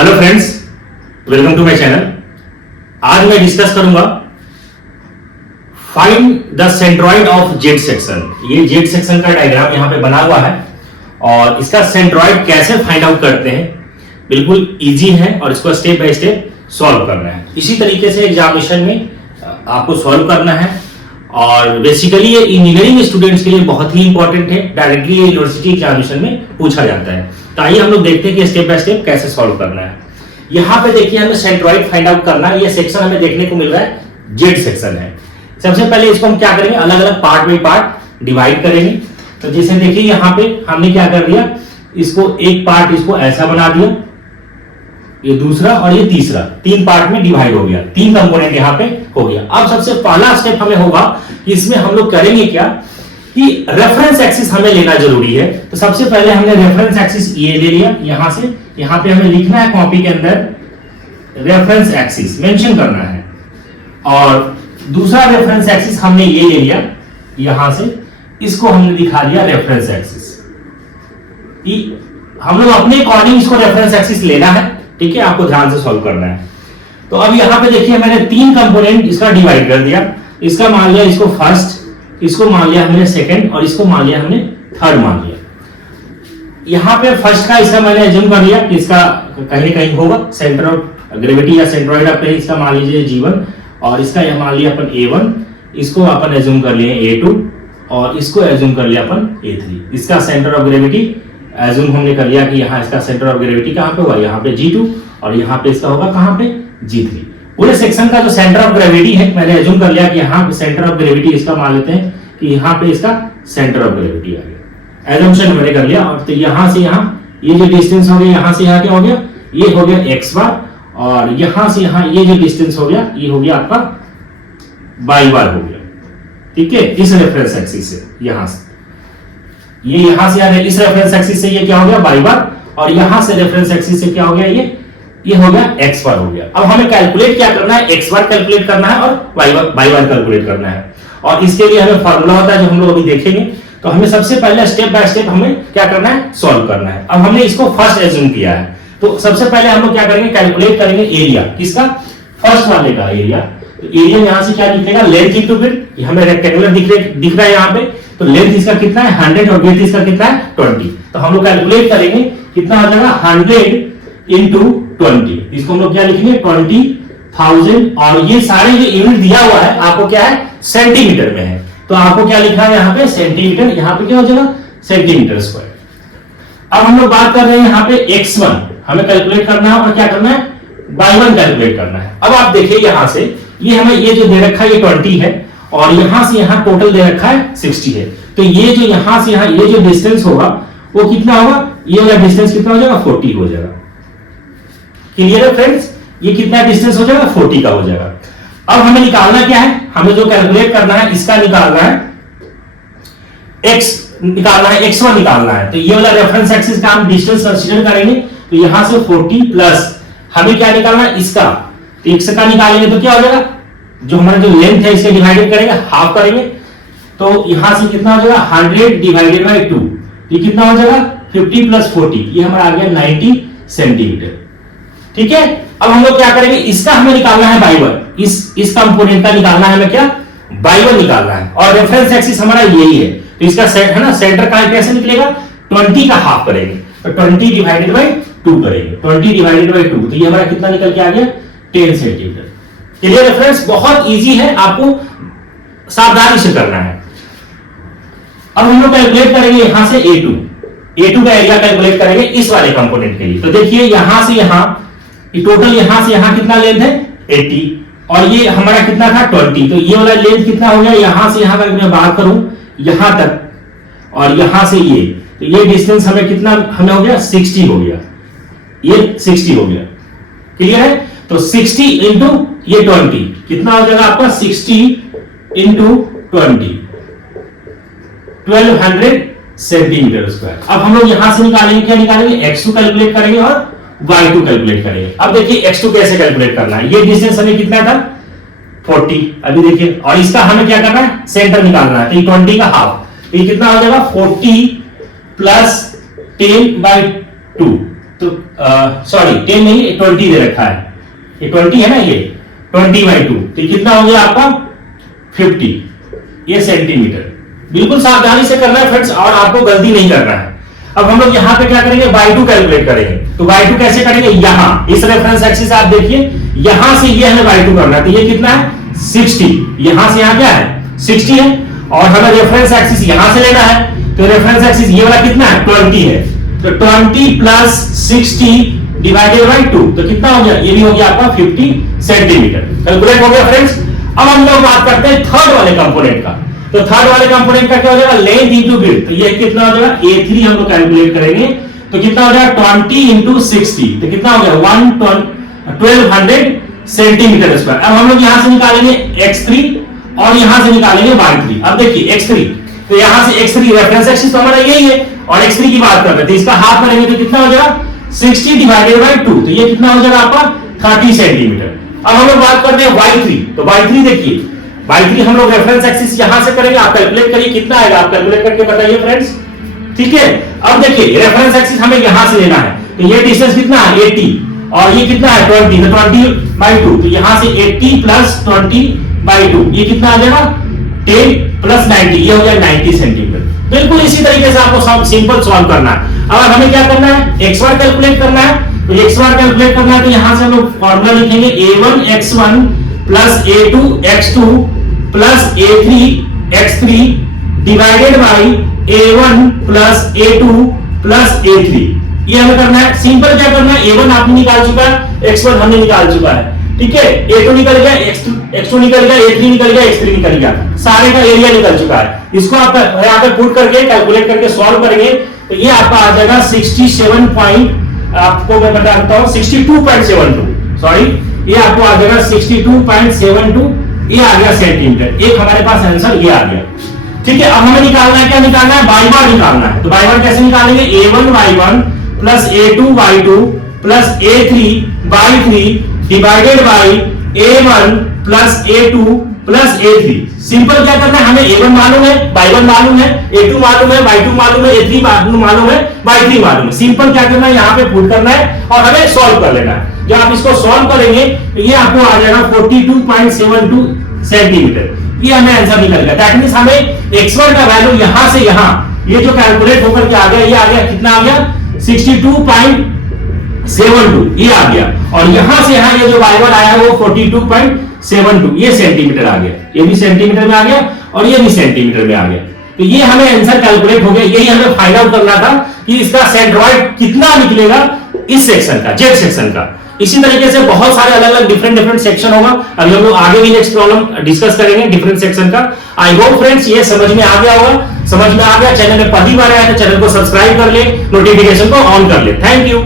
Hello friends, welcome to my channel. आज मैं discuss करूंगा find the centroid of Z section. ये Z section का डायग्राम यहां पे बना हुआ है और इसका सेंट्रॉइड कैसे फाइंड आउट करते हैं, बिल्कुल इजी है और इसको स्टेप बाय स्टेप सॉल्व करना है। इसी तरीके से एग्जामिनेशन में आपको सॉल्व करना है और बेसिकली ये इंजीनियरिंग स्टूडेंट्स के लिए बहुत ही इंपॉर्टेंट है। डायरेक्टली यूनिवर्सिटी एग्जामिनेशन में पूछा जाता है। तो आइए हम लोग देखते हैं कि स्टेप बाय स्टेप कैसे सॉल्व करना है। यहाँ पे देखिए हमें सेंट्रॉइड फाइंड आउट करना है। ये सेक्शन हमें देखने को मिल रहा है जेड सेक्शन है। सबसे पहले इसको हम क्या करेंगे, अलग अलग पार्ट बाई पार्ट डिवाइड करेंगे। तो जैसे देखिए यहाँ पे हमने क्या कर दिया, इसको एक पार्ट इसको ऐसा बना दिया, ये दूसरा और ये तीसरा, तीन पार्ट में डिवाइड हो गया, तीन कंपोनेंट यहाँ पे हो गया। अब सबसे पहला स्टेप हमें होगा कि इसमें हम लोग करेंगे क्या कि रेफरेंस एक्सिस हमें लेना जरूरी है। तो सबसे पहले हमने रेफरेंस एक्सिस ये ले लिया, यहां से यहां पे हमें लिखना है कॉपी के अंदर रेफरेंस एक्सिस मेंशन करना है। और दूसरा रेफरेंस एक्सिस हमने ये ले लिया, यहां से इसको हमने दिखा दिया रेफरेंस एक्सिस। हम लोग अपने अकॉर्डिंग इसको रेफरेंस एक्सिस लेना है, ठीक है, आपको ध्यान से सॉल्व करना है। तो अब यहां पे देखिए मैंने तीन कंपोनेंट इसका डिवाइड कर दिया। इसका मान लिया इसको फर्स्ट, इसको मान लिया हमने सेकंड और इसको मान लिया हमने थर्ड मान लिया। यहां पे फर्स्ट का इसका मैंने एज्यूम कर लिया कि इसका कहीं कहीं होगा सेंटर ऑफ ग्रेविटी या सेंट्रॉइड ऑफ कहीं, इसका मान लीजिए G1 और इसका यह मान लिया अपन A1, इसको अपन एज्यूम कर लिए A2 और इसको एज्यूम कर लिया अपन A3। इसका सेंटर ऑफ ग्रेविटी एज्यूम हमने कर लिया कि यहाँ इसका सेंटर ऑफ ग्रेविटी कहां पे हुआ, यहाँ पे G2 और यहाँ पे इसका होगा कहां पे G3। पूरे सेक्शन का जो सेंटर ऑफ ग्रेविटी है मैंने एज्यूम कर लिया कि यहाँ पे सेंटर ऑफ ग्रेविटी इसका मान लेते हैं कि यहाँ पे इसका सेंटर ऑफ ग्रेविटी आ गया, एजम्पशन मैंने कर लिया। और तो यहाँ से यहाँ ये जो डिस्टेंस हो गया, यहाँ से यहाँ क्या हो गया, ये हो गया x बार और यहाँ से यहाँ ये जो डिस्टेंस हो गया ये हो गया आपका y बार हो गया, ठीक है। इस रेफरेंस एक्सिस से यहाँ से ये यहाँ से आ रहा है, इस रेफरेंस एक्सिस से ये क्या हो गया y बार और यहाँ से रेफरेंस एक्सिस से क्या हो गया ये हो गया x बार हो गया। अब हमें कैलकुलेट क्या करना है, x बार कैलकुलेट करना है और y बार कैलकुलेट करना है। और इसके लिए हमें फार्मूला होता है जो हम लोग अभी देखेंगे। तो हमें सबसे पहले स्टेप बाय स्टेप हमें क्या करना है, सॉल्व करना है। अब हमने इसको फर्स्ट एज्यूम किया है, तो सबसे पहले हम लोग क्या करेंगे, कैलकुलेट करेंगे एरिया किसका, फर्स्ट वाले का एरिया। तो एरिया यहां से क्या निकलेगा, लेंथ इंटू विड्थ। हमें रेक्टेंगुलर दिख रहा है यहाँ पे, तो लेंथ इसका कितना है 100 और विड्थ इसका कितना है 20। तो हम लोग कैलकुलेट करेंगे कितना हो जाएगा 100 इंटू 20। इसको हम लोग क्या लिखेंगे 20,000 और ये सारे जो यूनिट दिया हुआ है आपको क्या है सेंटीमीटर में है, तो आपको क्या लिखना है यहाँ पे सेंटीमीटर, यहाँ पे क्या हो जाएगा सेंटीमीटर स्क्वायर। अब हम लोग बात कर रहे हैं यहाँ पे x1 हमें कैलकुलेट करना है और क्या करना है y1 कैलकुलेट करना है। अब आप देखिए यहाँ से ये हमें ये जो दे रखा है ये 20 है और यहाँ से यहाँ टोटल दे रखा है 60 है। तो ये जो यहाँ से यहाँ ये जो डिस्टेंस होगा वो कितना होगा, ये वाला डिस्टेंस कितना हो जाएगा 40 हो जाएगा। क्लियर है फ्रेंड्स, ये कितना डिस्टेंस हो जाएगा 40 का हो जाएगा। अब हमें निकालना क्या है, हमें जो कैलकुलेट करना है इसका निकालना है x निकालना है, x1 निकालना है। तो ये वाला रेफरेंस एक्सिस का हम डिस्टेंस कंसीडर करेंगे। तो यहां से 40 प्लस हमें क्या निकालना है इसका, तो x का निकालेंगे तो क्या हो जाएगा, जो हमारा जो लेंथ है इसे डिवाइडेड करेंगे, हाफ करेंगे। तो यहां से कितना हो जाएगा 100 डिवाइडेड बाय 2, ये कितना हो जाएगा 50 प्लस 40, ये हमारा आ गया 90 सेंटीमीटर, ठीक है। अब हम लोग क्या करेंगे, इसका हमें निकालना है y1, इस कंपोनेंट का निकालना है हमें क्या y1 निकालना है और रेफरेंस एक्सिस हमारा यही है। तो इसका है ना सेंटर का कैसे निकलेगा 20 का हाफ करेंगे, तो 20 डिवाइडेड बाय 2 करेंगे, 20 डिवाइडेड बाय 2 तो ये हमारा कितना निकल के आ गया 10 सेंटीमीटर। क्लियर रेफरेंस बहुत इजी है, आपको सावधानी से करना है। अब हम लोग कैलकुलेट करेंगे यहां से A2 का एरिया कैलकुलेट करेंगे इस वाले कंपोनेंट के लिए। तो देखिए यहां से यहां टोटल यहां से यहां कितना लेंथ है 80 और ये हमारा कितना था 20। तो ये वाला लेंथ कितना हो गया, यहां से यहां तक मैं बात करूं यहां तक और यहां से ये, तो ये डिस्टेंस हमें कितना हमें हो गया 60 हो गया, ये 60 हो गया। क्लियर है, तो 60 इंटू ये 20 कितना हो जाएगा आपका 60 इंटू 20 1200 सेंटीमीटर स्क्वायर। अब हम लोग यहां से निकालेंगे क्या निकालेंगे x2 कैलकुलेट करेंगे और y2 कैलकुलेट करेंगे। अब देखिए x2 कैसे कैलकुलेट करना है, ये डिस्टेंस हमें कितना था 40, अभी देखिए, और इसका हमें क्या करना है सेंटर निकालना है। तो ये 20 का हाफ, ये कितना हो जाएगा 40 प्लस 10/2 तो सॉरी 10 नहीं 20 दे रखा है, ये 20 है ना, ये 20/2, तो कितना हो गया आपका 50, ये सेंटीमीटर। बिल्कुल सावधानी से करना है फ्रेंड्स, और आपको गलती नहीं करना है। अब हम लोग यहाँ पे क्या करेंगे, y2 कैलकुलेट करेंगे। तो y2 कैसे करेंगे, यहां इस रेफरेंस एक्सिस आप देखिए, यहां से ये हमें y2 करना है, तो ये कितना है 60, यहां से यहां क्या है 60 है, और हमें रेफरेंस एक्सिस यहां से लेना है, तो रेफरेंस एक्सिस ये वाला कितना है 20 है, तो 20 प्लस 60 डिवाइडेड बाई 2, तो कितना हो गया, ये भी हो गया आपका 50 सेंटीमीटर। कैलकुलेट हो गया फ्रेंड्स। अब हम लोग बात करते हैं थर्ड वाले कंपोनेंट का। तो थर्ड वाले कंपोनेंट का क्या हो जाएगा, लेंथ इंटू ब्रेड्थ, तो ये कितना हो जाएगा A3 हम लोग कैलकुलेट करेंगे, तो कितना हो जाएगा 20 इंटू 60, तो कितना हो गया 1200 सेंटीमीटर स्क्वायर। अब हम लोग यहां से निकालेंगे x3 और यहां से निकालेंगे y3। अब देखिए x3, तो यहां से x3 रेफरेंस एक्सिस तो हमारा यही है, और x3 की बात करते हैं, तो इसका हाफ करेंगे तो कितना हो जाएगा 60 डिवाइडेड बाई 2, तो ये कितना हो जाएगा आपका 30 सेंटीमीटर। अब हम लोग बात करते हैं y3, तो y3 देखिए, y3 हम लोग रेफरेंस एक्सिस यहां से करेंगे, आप कैलकुलेट करिए कितना आएगा, आप कैलकुलेट करके बताइए फ्रेंड्स, ठीक है। अब देखिए रेफरेंस एक्सिस हमें यहां से लेना है, तो ये डिस्टेंस कितना है 80, और ये कितना है 20, तो 20/2, तो यहां से 80 प्लस 20/2, ये कितना आ जाएगा 10 प्लस 90, ये हो जाएगा 90 सेंटीमीटर। बिल्कुल इसी तरीके से आपको सिंपल सॉल्व करना है। अब हमें क्या करना है, x1 कैलकुलेट करना है, तो x1 कैलकुलेट करना है, तो यहां से हम लोग फॉर्मूला लिखेंगे a1x1 plus a2x2 plus a3x3 divided by a1 plus a2 plus a3, ये हमें करना है। सिंपल क्या करना है, a1 आपने निकाल चुका है, x1 हमने निकाल चुका है, ठीक है, a2 निकल गया, x2 निकल गया, a3 निकल गया, x3 निकल गया, सारे का एरिया निकल चुका है। इसको आप यहाँ पे पुट करके कैलकुलेट करके सॉल्व करेंगे, तो ये आपका आ जाएगा 67 पॉइंट, आपको मैं बताता हूँ 62.72, सॉरी, ये आपको आ जाएगा 62.72, ये आ गया सेंटीमीटर। एक हमारे पास आंसर ये आ गया, ठीक है। अब हमें निकालना है, क्या निकालना है, बाई बार निकालना है। तो बाई बार कैसे निकालेंगे, a1y1 plus a2y2 plus a3y3 divided by a1 plus a2 plus a3। Simple क्या करना है, हमें a1 मालूम है, y1 मालूम है, a2 मालूम है, y2 मालूम है, a3 मालूम है, y3 मालूम है। सिंपल क्या करना है, यहाँ पे पुट करना है और हमें सॉल्व कर लेना है। जब आप इसको सॉल्व करेंगे तो ये आपको आ जाएगा 42.72 सेंटीमीटर, ये हमें आंसर निकल गया। दैट मींस हमें x1 का वैल्यू यहां से यहां ये जो कैलकुलेट होकर के आ गया, ये आ गया कितना आ गया 62.72, ये आ गया, और यहां से यहां ये जो y1 आया वो 42.72, ये सेंटीमीटर आ गया, ये भी सेंटीमीटर में आ गया और ये भी सेंटीमीटर में आ गया। तो ये हमें आंसर कैलकुलेट हो गया। यही हमें फाइंड आउट करना था कि इसका सेंट्रॉइड कितना निकलेगा इस सेक्शन का, जेड सेक्शन का। इसी तरीके से बहुत सारे अलग अलग डिफरेंट सेक्शन होगा। अभी हम लोग आगे भी नेक्स्ट प्रॉब्लम डिस्कस करेंगे डिफरेंट सेक्शन का। आई होप फ्रेंड्स ये समझ में आ गया होगा। समझ में आ गया, चैनल में पहली बार आया तो चैनल को सब्सक्राइब कर ले, नोटिफिकेशन को ऑन कर ले। Thank you.